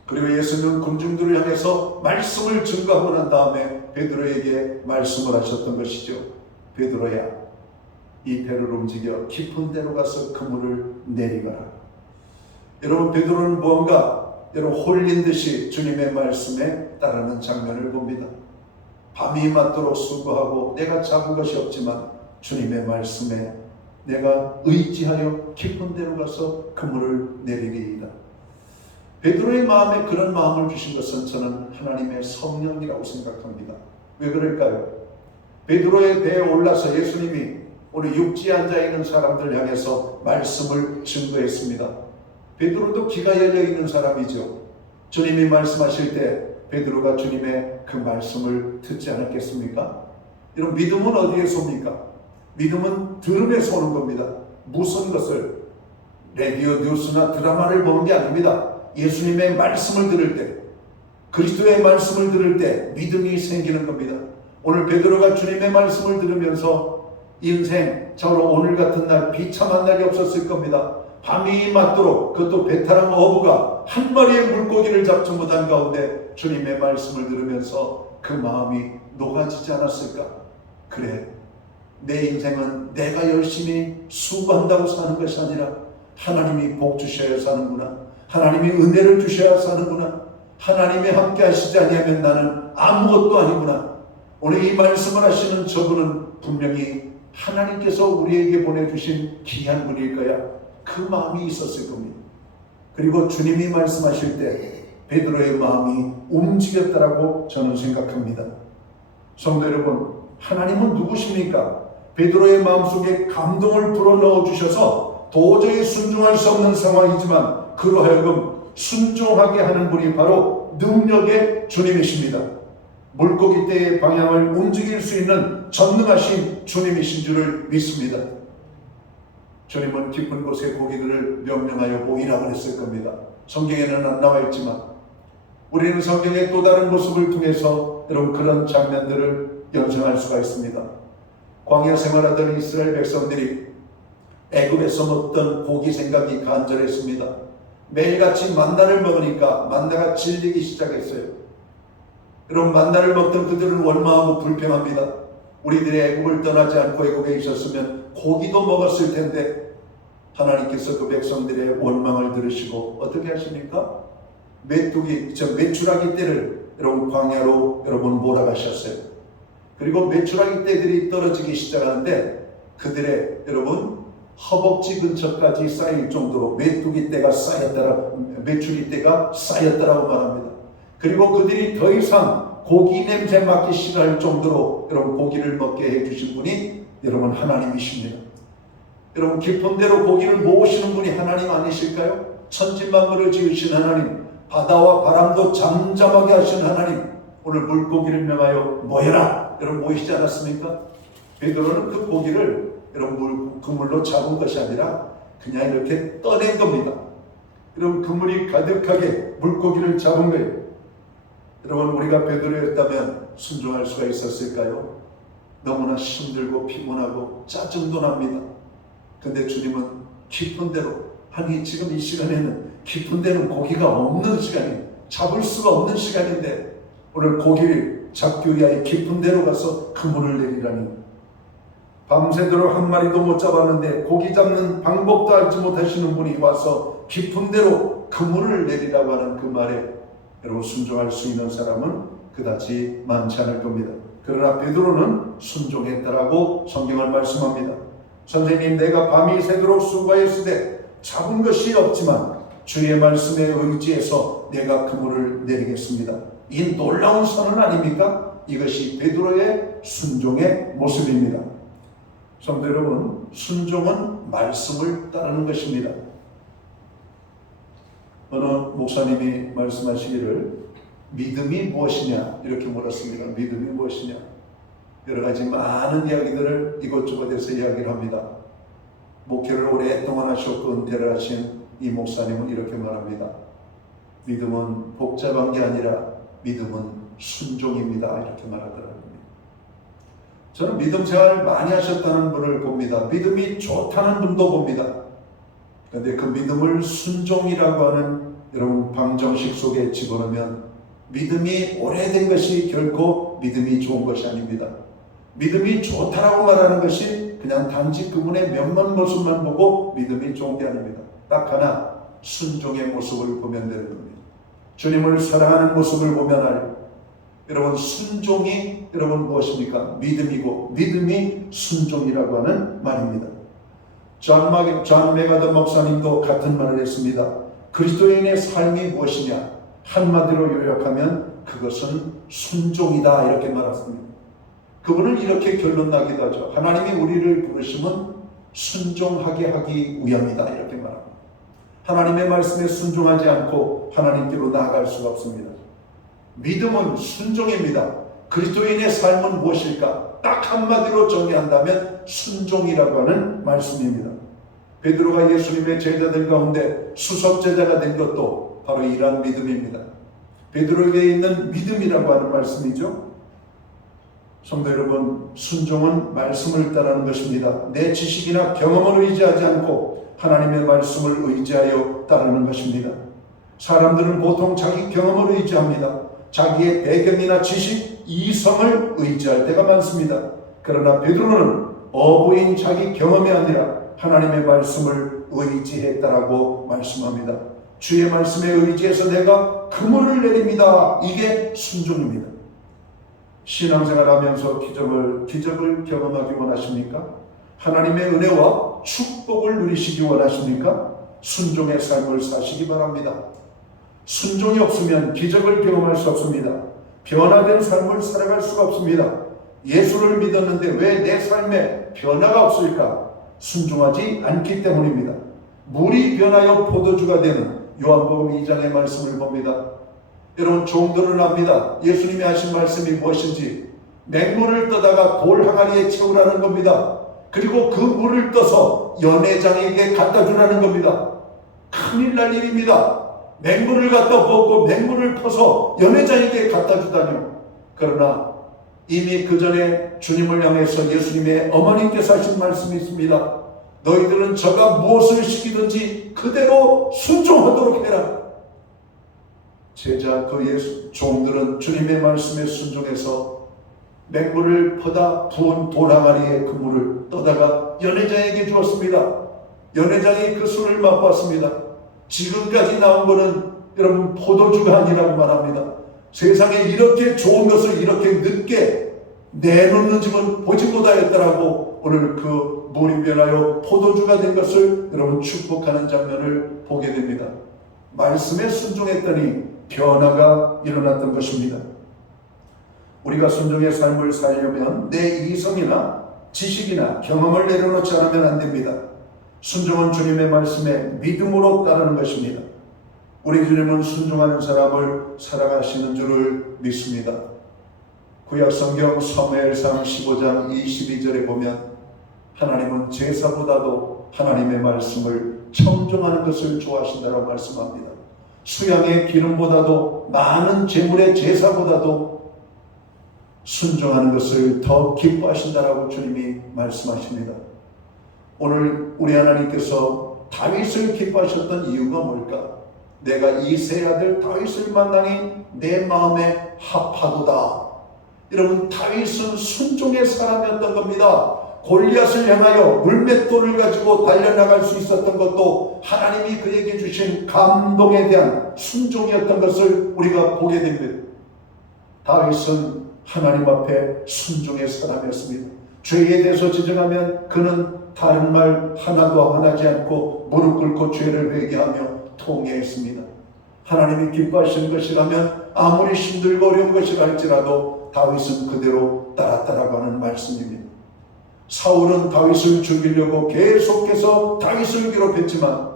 그리고 예수님은 군중들을 향해서 말씀을 증거하고 난 다음에 베드로에게 말씀을 하셨던 것이죠. 베드로야, 이 배를 움직여 깊은 데로 가서 그물을 내리거라. 여러분, 베드로는 뭔가 여러분 홀린 듯이 주님의 말씀에 따르는 장면을 봅니다. 밤이 맞도록 수고하고 내가 잡은 것이 없지만 주님의 말씀에 내가 의지하여 깊은 데로 가서 그물을 내리리이다. 베드로의 마음에 그런 마음을 주신 것은 저는 하나님의 성령이라고 생각합니다. 왜 그럴까요? 베드로의 배에 올라서 예수님이 오늘 육지에 앉아있는 사람들 향해서 말씀을 증거했습니다. 베드로도 귀가 열려있는 사람이죠. 주님이 말씀하실 때 베드로가 주님의 그 말씀을 듣지 않았겠습니까? 이런 믿음은 어디에서 옵니까? 믿음은 들음에서 오는 겁니다. 무슨 것을? 라디오 뉴스나 드라마를 보는 게 아닙니다. 예수님의 말씀을 들을 때, 그리스도의 말씀을 들을 때 믿음이 생기는 겁니다. 오늘 베드로가 주님의 말씀을 들으면서 인생, 저로 오늘 같은 날 비참한 날이 없었을 겁니다. 밤이 맞도록, 그것도 베테랑 어부가 한 마리의 물고기를 잡지 못한 가운데 주님의 말씀을 들으면서 그 마음이 녹아지지 않았을까? 그래, 내 인생은 내가 열심히 수고한다고 사는 것이 아니라 하나님이 복 주셔야 사는구나. 하나님이 은혜를 주셔야 사는구나. 하나님이 함께 하시지 아니하면 나는 아무것도 아니구나. 오늘 이 말씀을 하시는 저분은 분명히 하나님께서 우리에게 보내주신 귀한 분일 거야. 그 마음이 있었을 겁니다. 그리고 주님이 말씀하실 때 베드로의 마음이 움직였다라고 저는 생각합니다. 성도 여러분, 하나님은 누구십니까? 베드로의 마음속에 감동을 불어넣어 주셔서 도저히 순종할 수 없는 상황이지만 그로 하여금 순종하게 하는 분이 바로 능력의 주님이십니다. 물고기 떼의 방향을 움직일 수 있는 전능하신 주님이신 줄을 믿습니다. 주님은 깊은 곳에 고기들을 명령하여 보이라고 했을 겁니다. 성경에는 안 나와 있지만 우리는 성경의 또 다른 모습을 통해서 여러분 그런 장면들을 연상할 수가 있습니다. 광야 생활하던 이스라엘 백성들이 애굽에서 먹던 고기 생각이 간절했습니다. 매일같이 만나를 먹으니까 만나가 질리기 시작했어요. 여러분, 만나를 먹던 그들은 원망하고 불평합니다. 우리들이 애굽을 떠나지 않고 애굽에 있었으면 고기도 먹었을 텐데 하나님께서 그 백성들의 원망을 들으시고 어떻게 하십니까? 메추라기 떼를 여러분 광야로 여러분 몰아가셨어요. 그리고 메추라기 떼들이 떨어지기 시작하는데 그들의 여러분 허벅지 근처까지 쌓일 정도로 메뚜기 떼가 메추리 떼가 쌓였다라고 말합니다. 그리고 그들이 더 이상 고기 냄새 맡기 싫어할 정도로 여러분 고기를 먹게 해주신 분이 여러분 하나님이십니다. 여러분 깊은 데로 고기를 모으시는 분이 하나님 아니실까요? 천지만물을 지으신 하나님, 바다와 바람도 잠잠하게 하신 하나님, 오늘 물고기를 명하여 모여라 여러분 모이시지 않았습니까? 베드로는 그 고기를 여러분 그물로 잡은 것이 아니라 그냥 이렇게 떠낸 겁니다. 여러분 그물이 가득하게 물고기를 잡은 거예요. 여러분, 우리가 베드로였다면 순종할 수가 있었을까요? 너무나 힘들고 피곤하고 짜증도 납니다. 근데 주님은 깊은 데로, 아니 지금 이 시간에는 깊은 데는 고기가 없는 시간이에요. 잡을 수가 없는 시간인데 오늘 고기를 잡기 위하여 깊은 데로 가서 그물을 내리라니, 밤새도록 한 마리도 못 잡았는데 고기 잡는 방법도 알지 못하시는 분이 와서 깊은 데로 그물을 내리라고 하는 그 말에 여러분, 순종할 수 있는 사람은 그다지 많지 않을 겁니다. 그러나 베드로는 순종했다라고 성경을 말씀합니다. 선생님, 내가 밤이 새도록 수고하였으되 잡은 것이 없지만 주의 말씀에 의지해서 내가 그물을 내리겠습니다. 이 놀라운 선언 아닙니까? 이것이 베드로의 순종의 모습입니다. 성도 여러분, 순종은 말씀을 따르는 것입니다. 어느 목사님이 말씀하시기를 믿음이 무엇이냐 이렇게 물었습니다. 믿음이 무엇이냐? 여러 가지 많은 이야기들을 이곳저곳에서 이야기를 합니다. 목회를 오랫동안 하셨고 은퇴를 하신 이 목사님은 이렇게 말합니다. 믿음은 복잡한 게 아니라 믿음은 순종입니다. 이렇게 말하더라고요. 저는 믿음 생활을 많이 하셨다는 분을 봅니다. 믿음이 좋다는 분도 봅니다. 그런데 그 믿음을 순종이라고 하는 여러분 방정식 속에 집어넣으면 믿음이 오래된 것이 결코 믿음이 좋은 것이 아닙니다. 믿음이 좋다라고 말하는 것이 그냥 단지 그분의 몇몇 모습만 보고 믿음이 좋은 게 아닙니다. 딱 하나, 순종의 모습을 보면 되는 겁니다. 주님을 사랑하는 모습을 보면 알, 여러분 순종이 여러분 무엇입니까? 믿음이고 믿음이 순종이라고 하는 말입니다. 존 메가더 목사님도 같은 말을 했습니다. 그리스도인의 삶이 무엇이냐? 한마디로 요약하면 그것은 순종이다 이렇게 말했습니다. 그분은 이렇게 결론 나기도 하죠. 하나님이 우리를 부르시면 순종하게 하기 위함이다 이렇게 말합니다. 하나님의 말씀에 순종하지 않고 하나님께로 나아갈 수가 없습니다. 믿음은 순종입니다. 그리스도인의 삶은 무엇일까? 딱 한마디로 정의한다면 순종이라고 하는 말씀입니다. 베드로가 예수님의 제자들 가운데 수석 제자가 된 것도 바로 이러한 믿음입니다. 베드로에게 있는 믿음이라고 하는 말씀이죠. 성도 여러분, 순종은 말씀을 따르는 것입니다. 내 지식이나 경험을 의지하지 않고 하나님의 말씀을 의지하여 따르는 것입니다. 사람들은 보통 자기 경험을 의지합니다. 자기의 배경이나 지식, 이성을 의지할 때가 많습니다. 그러나 베드로는 어부인 자기 경험이 아니라 하나님의 말씀을 의지했다라고 말씀합니다. 주의 말씀에 의지해서 내가 그물을 내립니다. 이게 순종입니다. 신앙생활 하면서 기적을 경험하기 원하십니까? 하나님의 은혜와 축복을 누리시기 원하십니까? 순종의 삶을 사시기 바랍니다. 순종이 없으면 기적을 경험할 수 없습니다. 변화된 삶을 살아갈 수가 없습니다. 예수를 믿었는데 왜 내 삶에 변화가 없을까? 순종하지 않기 때문입니다. 물이 변하여 포도주가 되는 요한복음 2장의 말씀을 봅니다. 여러분, 종들은 압니다. 예수님이 하신 말씀이 무엇인지. 맹물을 떠다가 돌 항아리에 채우라는 겁니다. 그리고 그 물을 떠서 연회장에게 갖다 주라는 겁니다. 큰일 날 일입니다. 맹물을 갖다 부었고 맹물을 퍼서 연회장에게 갖다 주다니요. 그러나 이미 그 전에 주님을 향해서 예수님의 어머님께서 하신 말씀이 있습니다. 너희들은 저가 무엇을 시키든지 그대로 순종하도록 해라. 제자 종들은 주님의 말씀에 순종해서 맹물을 퍼다 부은 돌항아리에 그 물을 떠다가 연회장에게 주었습니다. 연회장이 그 술을 맛봤습니다. 지금까지 나온 거는 여러분 포도주가 아니라고 말합니다. 세상에 이렇게 좋은 것을 이렇게 늦게 내놓는 집은 보지 못하였더라고 오늘 그 물이 변하여 포도주가 된 것을 여러분 축복하는 장면을 보게 됩니다. 말씀에 순종했더니 변화가 일어났던 것입니다. 우리가 순종의 삶을 살려면 내 이성이나 지식이나 경험을 내려놓지 않으면 안 됩니다. 순종은 주님의 말씀에 믿음으로 따르는 것입니다. 우리 주님은 순종하는 사람을 살아가시는 줄을 믿습니다. 구약성경 사무엘상 15장 22절에 보면 하나님은 제사보다도 하나님의 말씀을 청종하는 것을 좋아하신다고 말씀합니다. 수양의 기름보다도 많은 제물의 제사보다도 순종하는 것을 더 기뻐하신다라고 주님이 말씀하십니다. 오늘 우리 하나님께서 다윗을 기뻐하셨던 이유가 뭘까? 내가 이 세 아들 다윗을 만나니 내 마음에 합하도다. 여러분, 다윗은 순종의 사람이었던 겁니다. 골리앗을 향하여 물맷돌을 가지고 달려나갈 수 있었던 것도 하나님이 그에게 주신 감동에 대한 순종이었던 것을 우리가 보게 됩니다. 다윗은 하나님 앞에 순종의 사람이었습니다. 죄에 대해서 지적하면 그는 다른 말 하나도 하지 않고 무릎 꿇고 죄를 회개하며 통회했습니다. 하나님이 기뻐하시는 것이라면 아무리 힘들고 어려운 것이라 할지라도 다윗은 그대로 따랐다라고 하는 말씀입니다. 사울은 다윗을 죽이려고 계속해서 다윗을 괴롭혔지만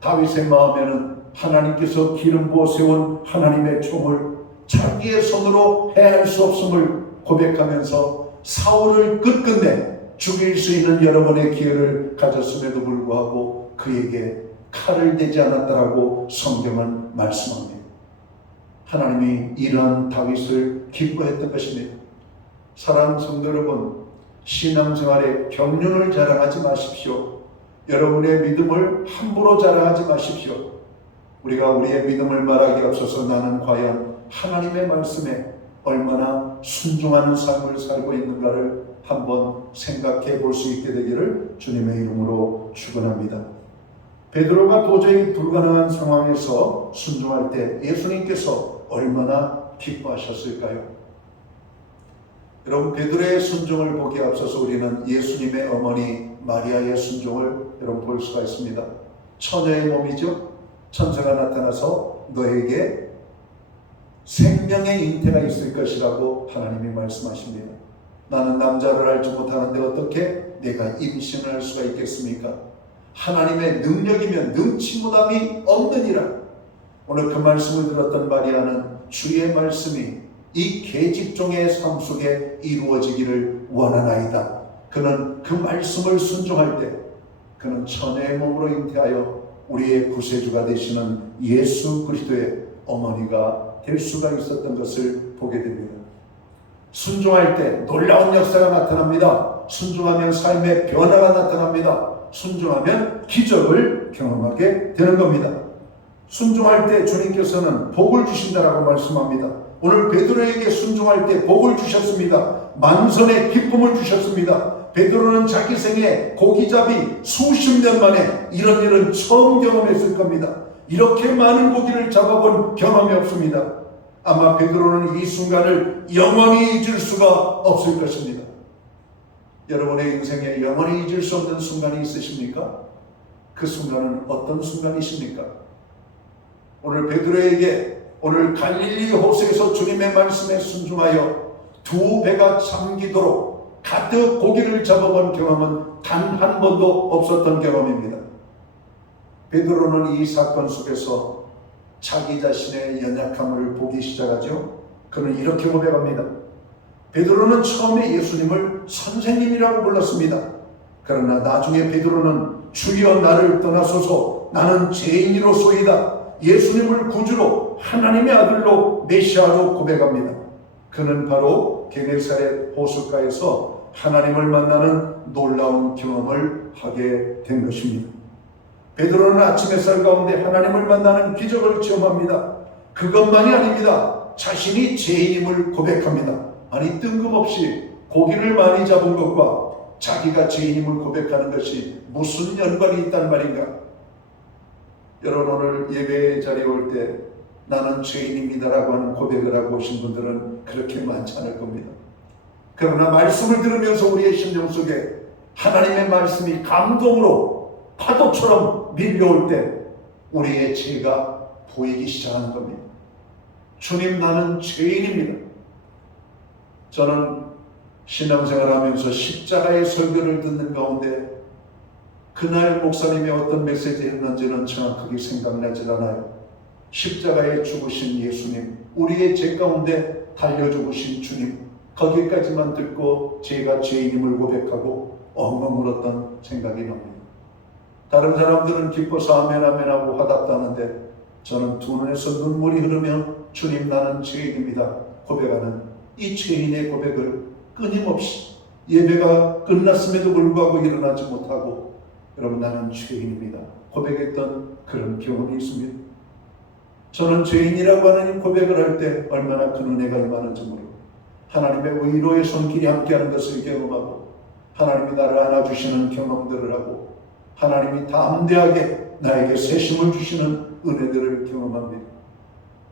다윗의 마음에는 하나님께서 기름 부어 세운 하나님의 총을 자기의 손으로 해할 수 없음을 고백하면서 사울을 끝끝내 죽일 수 있는 여러 번의 기회를 가졌음에도 불구하고 그에게 칼을 대지 않았다라고 성경은 말씀합니다. 하나님이 이러한 다윗을 기뻐했던 것입니다. 사랑하는 성도 여러분, 신앙생활에 경륜을 자랑하지 마십시오. 여러분의 믿음을 함부로 자랑하지 마십시오. 우리가 우리의 믿음을 말하기에 앞서서 나는 과연 하나님의 말씀에 얼마나 순종하는 삶을 살고 있는가를 한번 생각해 볼 수 있게 되기를 주님의 이름으로 축원합니다. 베드로가 도저히 불가능한 상황에서 순종할 때 예수님께서 얼마나 기뻐하셨을까요? 여러분, 베드로의 순종을 보기에 앞서서 우리는 예수님의 어머니 마리아의 순종을 여러분 볼 수가 있습니다. 처녀의 몸이죠. 천사가 나타나서 너에게 생명의 잉태가 있을 것이라고 하나님이 말씀하십니다. 나는 남자를 알지 못하는데 어떻게 내가 임신을 할 수가 있겠습니까? 하나님의 능력이면 능치무dam이 없느니라. 오늘 그 말씀을 들었던 마리아는 주의 말씀이 이 계집종의 삶 속에 이루어지기를 원하나이다. 그는 그 말씀을 순종할 때 그는 천의 몸으로 잉태하여 우리의 구세주가 되시는 예수 그리스도의 어머니가 될 수가 있었던 것을 보게 됩니다. 순종할 때 놀라운 역사가 나타납니다. 순종하면 삶의 변화가 나타납니다. 순종하면 기적을 경험하게 되는 겁니다. 순종할 때 주님께서는 복을 주신다라고 말씀합니다. 오늘 베드로에게 순종할 때 복을 주셨습니다. 만선의 기쁨을 주셨습니다. 베드로는 자기 생에 고기잡이 수십 년 만에 이런 일은 처음 경험했을 겁니다. 이렇게 많은 고기를 잡아본 경험이 없습니다. 아마 베드로는 이 순간을 영원히 잊을 수가 없을 것입니다. 여러분의 인생에 영원히 잊을 수 없는 순간이 있으십니까? 그 순간은 어떤 순간이십니까? 오늘 베드로에게 오늘 갈릴리 호수에서 주님의 말씀에 순종하여 두 배가 잠기도록 가득 고기를 잡아본 경험은 단 한 번도 없었던 경험입니다. 베드로는 이 사건 속에서 자기 자신의 연약함을 보기 시작하죠. 그는 이렇게 고백합니다. 베드로는 처음에 예수님을 선생님이라고 불렀습니다. 그러나 나중에 베드로는 주여 나를 떠나소서 나는 죄인이로소이다. 예수님을 구주로 하나님의 아들로 메시아로 고백합니다. 그는 바로 게네사렛 호숫가에서 하나님을 만나는 놀라운 경험을 하게 된 것입니다. 베드로는 아침 햇살 가운데 하나님을 만나는 기적을 체험합니다. 그것만이 아닙니다. 자신이 죄인임을 고백합니다. 아니, 뜬금없이 고기를 많이 잡은 것과 자기가 죄인임을 고백하는 것이 무슨 연관이 있단 말인가? 여러분, 오늘 예배 자리에 올 때 나는 죄인입니다라고 하는 고백을 하고 오신 분들은 그렇게 많지 않을 겁니다. 그러나 말씀을 들으면서 우리의 심령 속에 하나님의 말씀이 감동으로 파도처럼 밀려올 때 우리의 죄가 보이기 시작하는 겁니다. 주님, 나는 죄인입니다. 저는 신앙생활하면서 십자가의 설교를 듣는 가운데 그날 목사님이 어떤 메시지를 했는지는 정확하게 생각나질 않아요. 십자가에 죽으신 예수님, 우리의 죄 가운데 달려 죽으신 주님, 거기까지만 듣고 제가 죄인임을 고백하고 엉엉 울었던 생각이 납니다. 다른 사람들은 기뻐서 아멘 아멘 하고 화답도 하는데 저는 두 눈에서 눈물이 흐르며 주님 나는 죄인입니다 고백하는 이 죄인의 고백을 끊임없이 예배가 끝났음에도 불구하고 일어나지 못하고 여러분 나는 죄인입니다 고백했던 그런 경험이 있습니다. 저는 죄인이라고 하는 이 고백을 할 때 얼마나 큰 은혜가 임하는지 모르고 하나님의 의로의 손길이 함께하는 것을 경험하고 하나님이 나를 안아주시는 경험들을 하고 하나님이 담대하게 나에게 새심을 주시는 은혜들을 경험합니다.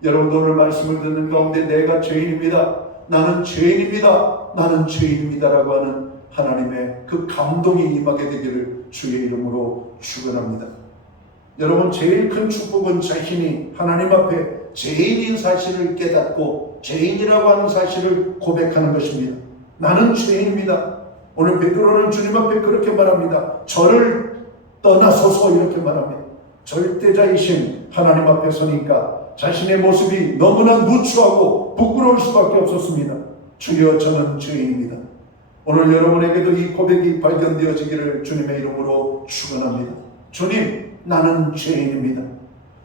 여러분도 오늘 말씀을 듣는 가운데 내가 죄인입니다. 나는 죄인입니다. 나는 죄인입니다라고 하는 하나님의 그 감동이 임하게 되기를 주의 이름으로 축원합니다. 여러분 제일 큰 축복은 자신이 하나님 앞에 죄인인 사실을 깨닫고 죄인이라고 하는 사실을 고백하는 것입니다. 나는 죄인입니다. 오늘 베드로는 주님 앞에 그렇게 말합니다. 저를 떠나소서 이렇게 말합니다. 절대자이신 하나님 앞에 서니까 자신의 모습이 너무나 누추하고 부끄러울 수밖에 없었습니다. 주여 저는 죄인입니다. 오늘 여러분에게도 이 고백이 발견되어지기를 주님의 이름으로 축원합니다. 주님 나는 죄인입니다.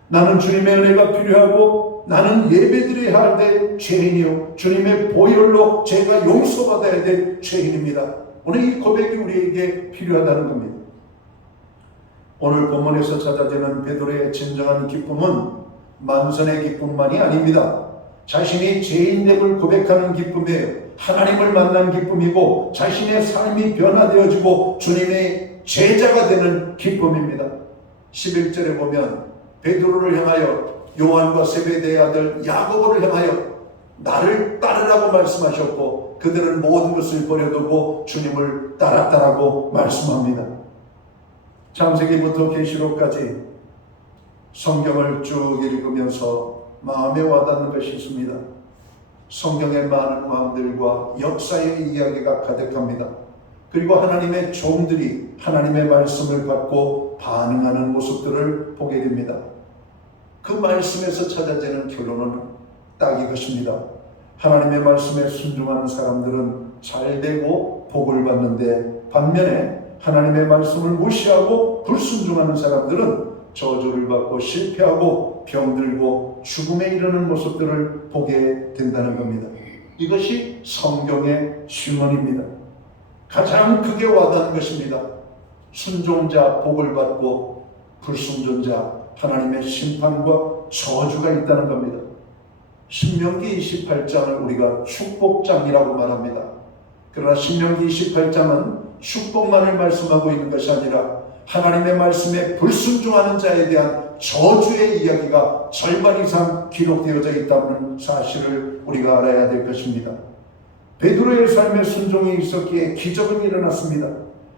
나는 주님의 은혜가 필요하고 나는 예배드려야 할 때 죄인이요 주님의 보혈로 제가 용서받아야 될 죄인입니다. 오늘 이 고백이 우리에게 필요하다는 겁니다. 오늘 본문에서 찾아지는 베드로의 진정한 기쁨은 만선의 기쁨만이 아닙니다. 자신이 죄인됨을 고백하는 기쁨이에요. 하나님을 만난 기쁨이고 자신의 삶이 변화되어지고 주님의 제자가 되는 기쁨입니다. 11절에 보면 베드로를 향하여 요한과 세베대의 아들 야고보를 향하여 나를 따르라고 말씀하셨고 그들은 모든 것을 버려두고 주님을 따랐다라고 말씀합니다. 창세기부터 계시록까지 성경을 쭉 읽으면서 마음에 와닿는 것이 있습니다. 성경의 많은 왕들과 역사의 이야기가 가득합니다. 그리고 하나님의 종들이 하나님의 말씀을 받고 반응하는 모습들을 보게 됩니다. 그 말씀에서 찾아지는 결론은 딱 이것입니다. 하나님의 말씀에 순종하는 사람들은 잘되고 복을 받는데 반면에 하나님의 말씀을 무시하고 불순종하는 사람들은 저주를 받고 실패하고 병들고 죽음에 이르는 모습들을 보게 된다는 겁니다. 이것이 성경의 신문입니다. 가장 크게 와닿는 것입니다. 순종자 복을 받고 불순종자 하나님의 심판과 저주가 있다는 겁니다. 신명기 28장을 우리가 축복장이라고 말합니다. 그러나 신명기 28장은 축복만을 말씀하고 있는 것이 아니라 하나님의 말씀에 불순종하는 자에 대한 저주의 이야기가 절반 이상 기록되어져 있다는 사실을 우리가 알아야 될 것입니다. 베드로의 삶에 순종이 있었기에 기적은 일어났습니다.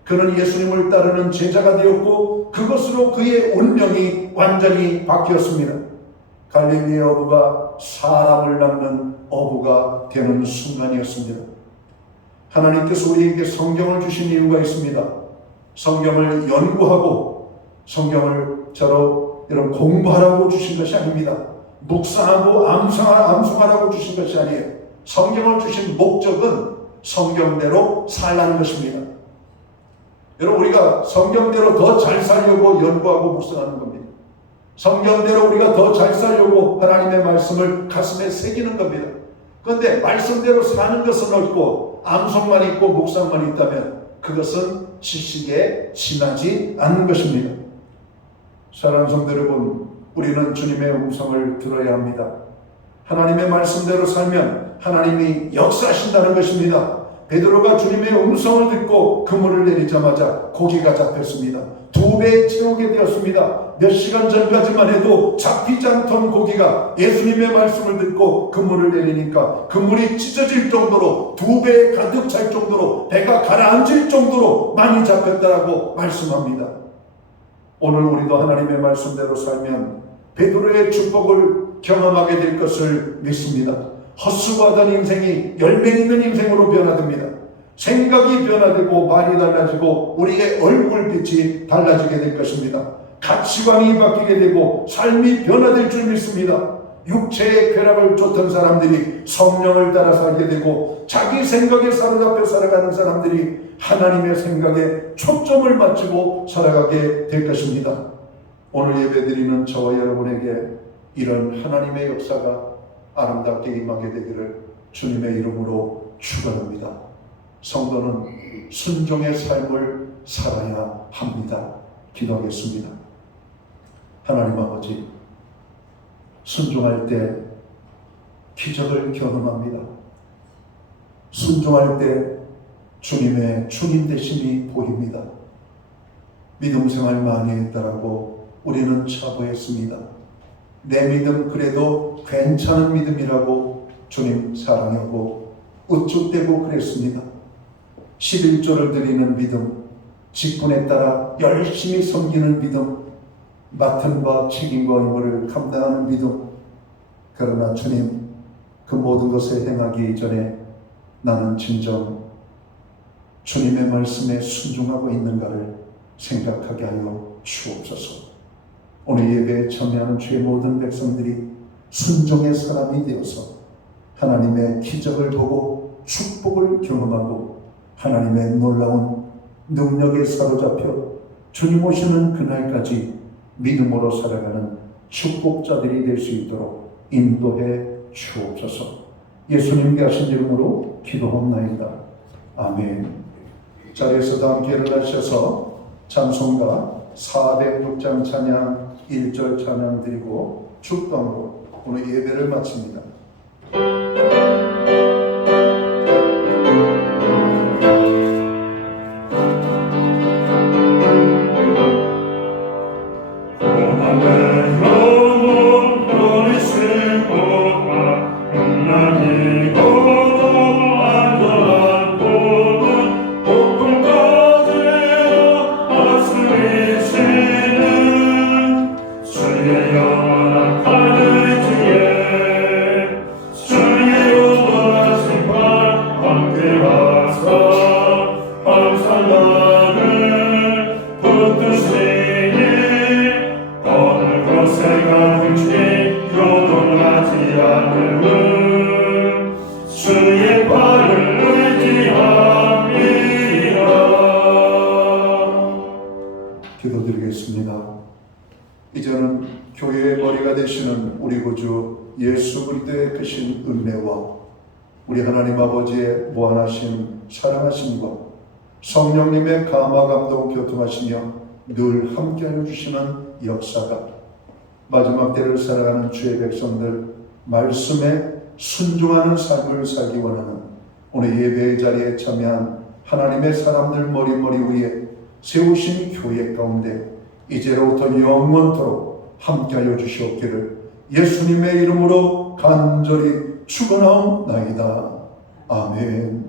그는 예수님을 따르는 제자가 되었고 그것으로 그의 운명이 완전히 바뀌었습니다. 갈릴리의 어부가 사람을 낚는 어부가 되는 순간이었습니다. 하나님께서 우리에게 성경을 주신 이유가 있습니다. 성경을 연구하고 성경을 저로 이런 공부하라고 주신 것이 아닙니다. 묵상하고 암송하라고 주신 것이 아니에요. 성경을 주신 목적은 성경대로 살라는 것입니다. 여러분 우리가 성경대로 더 잘 살려고 연구하고 묵상하는 겁니다. 성경대로 우리가 더 잘 살려고 하나님의 말씀을 가슴에 새기는 겁니다. 그런데 말씀대로 사는 것은 없고 암송만 있고 묵상만 있다면 그것은 지식에 지나지 않는 것입니다. 사랑하는 성도 여러분, 우리는 주님의 음성을 들어야 합니다. 하나님의 말씀대로 살면 하나님이 역사하신다는 것입니다. 베드로가 주님의 음성을 듣고 그물을 내리자마자 고기가 잡혔습니다. 2배 채우게 되었습니다. 몇 시간 전까지만 해도 잡히지 않던 고기가 예수님의 말씀을 듣고 그물을 내리니까 그물이 찢어질 정도로 2배 가득 찰 정도로 배가 가라앉을 정도로 많이 잡혔다라고 말씀합니다. 오늘 우리도 하나님의 말씀대로 살면 베드로의 축복을 경험하게 될 것을 믿습니다. 헛수고하던 인생이 열매 있는 인생으로 변화됩니다. 생각이 변화되고 말이 달라지고 우리의 얼굴빛이 달라지게 될 것입니다. 가치관이 바뀌게 되고 삶이 변화될 줄 믿습니다. 육체의 쾌락을 쫓던 사람들이 성령을 따라 살게 되고 자기 생각에 사로잡혀 살아가는 사람들이 하나님의 생각에 초점을 맞추고 살아가게 될 것입니다. 오늘 예배드리는 저와 여러분에게 이런 하나님의 역사가 아름답게 임하게 되기를 주님의 이름으로 축원합니다. 성도는 순종의 삶을 살아야 합니다. 기도하겠습니다. 하나님 아버지, 순종할 때 기적을 경험합니다. 순종할 때 주님의 주님 되심이 보입니다. 믿음 생활 많이 했다라고 우리는 자부했습니다. 내 믿음 그래도 괜찮은 믿음이라고 주님 사랑하고 우쭐대고 그랬습니다. 11조를 드리는 믿음, 직분에 따라 열심히 섬기는 믿음, 맡은 바 책임과 의무를 감당하는 믿음. 그러나 주님, 그 모든 것을 행하기 이전에 나는 진정 주님의 말씀에 순종하고 있는가를 생각하게 하여 주옵소서. 오늘 예배에 참여하는 주의 모든 백성들이 순종의 사람이 되어서 하나님의 기적을 보고 축복을 경험하고 하나님의 놀라운 능력에 사로잡혀 주님 오시는 그날까지 믿음으로 살아가는 축복자들이 될 수 있도록 인도해 주옵소서. 예수님께 하신 이름으로 기도합나이다. 아멘. 자리에서도 함께 일어나셔서 찬송가 406장 찬양 1절 찬양 드리고 축도함으로 오늘 예배를 마칩니다. 기도드리겠습니다. 이제는 교회의 머리가 되시는 우리 구주 예수 그리스도의 크신 은혜와 우리 하나님 아버지의 무한하신 사랑하심과 성령님의 감화 감동 교통하시며 늘 함께하여 주시는 역사가 마지막 때를 살아가는 주의 백성들 말씀에 순종하는 삶을 살기 원하는 오늘 예배의 자리에 참여한 하나님의 사람들 머리 위에 세우신 교회 가운데 이제로부터 영원토록 함께하여 주시옵기를 예수님의 이름으로 간절히 축원하옵나이다. 아멘.